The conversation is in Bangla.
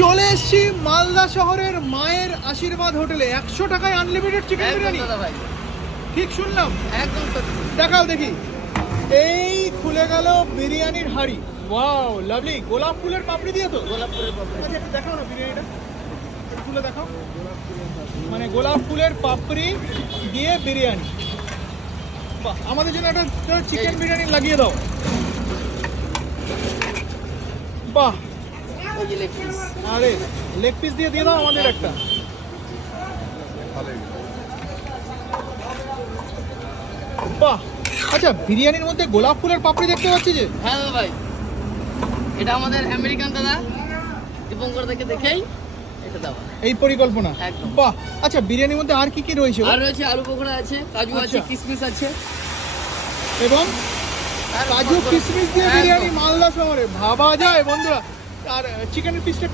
চলে এসেছি মালদা শহরের মায়ের আশীর্বাদ হোটেলে। 100 টাকায় আনলিমিটেড চিকেন বিরিয়ানি। ভাই ঠিক শুনলাম? একদম সত্যি। দেখাও দেখি। এই খুলে গেল বিরিয়ানির হাড়ি। Wow lovely. গোলাপ ফুলের পাপড়ি দিয়ে তো? গোলাপপুরের পাপড়ি। আচ্ছা একটু দেখাও না বিরিয়ানিটা, একটু খুলে দেখাও। মানে গোলাপ ফুলের পাপড়ি দিয়ে বিরিয়ানি। বাহ, আমাদের জন্য একটা চিকেন বিরিয়ানি লাগিয়ে দাও। বাহ, ওই যে লেগ পিস। আরে লেগ পিস দিয়ে দাও আমাদের একটা। বাহ, আচ্ছা বিরিয়ানির মধ্যে গোলাপ ফুলের পাপড়ি দেখতে পাচ্ছি যে। হ্যাঁ দাদা ভাই, এটা আমাদের আমেরিকান দাদা দীপঙ্কর থেকে দেখেই এটা দেওয়া। এই পরিকল্পনা। একদম। বাহ, আচ্ছা বিরিয়ানির মধ্যে আর কি কি রয়েছে? আর রয়েছে আলু পকোড়া আছে, কাজু আছে, আচ্ছা। কিশমিশ আছে। এবং আর কাজু কিশমিশ দিয়ে একদম। বিরিয়ানি মালদা শহরে ভাবা যায় বন্ধুরা। আর চিকেনের পিসটা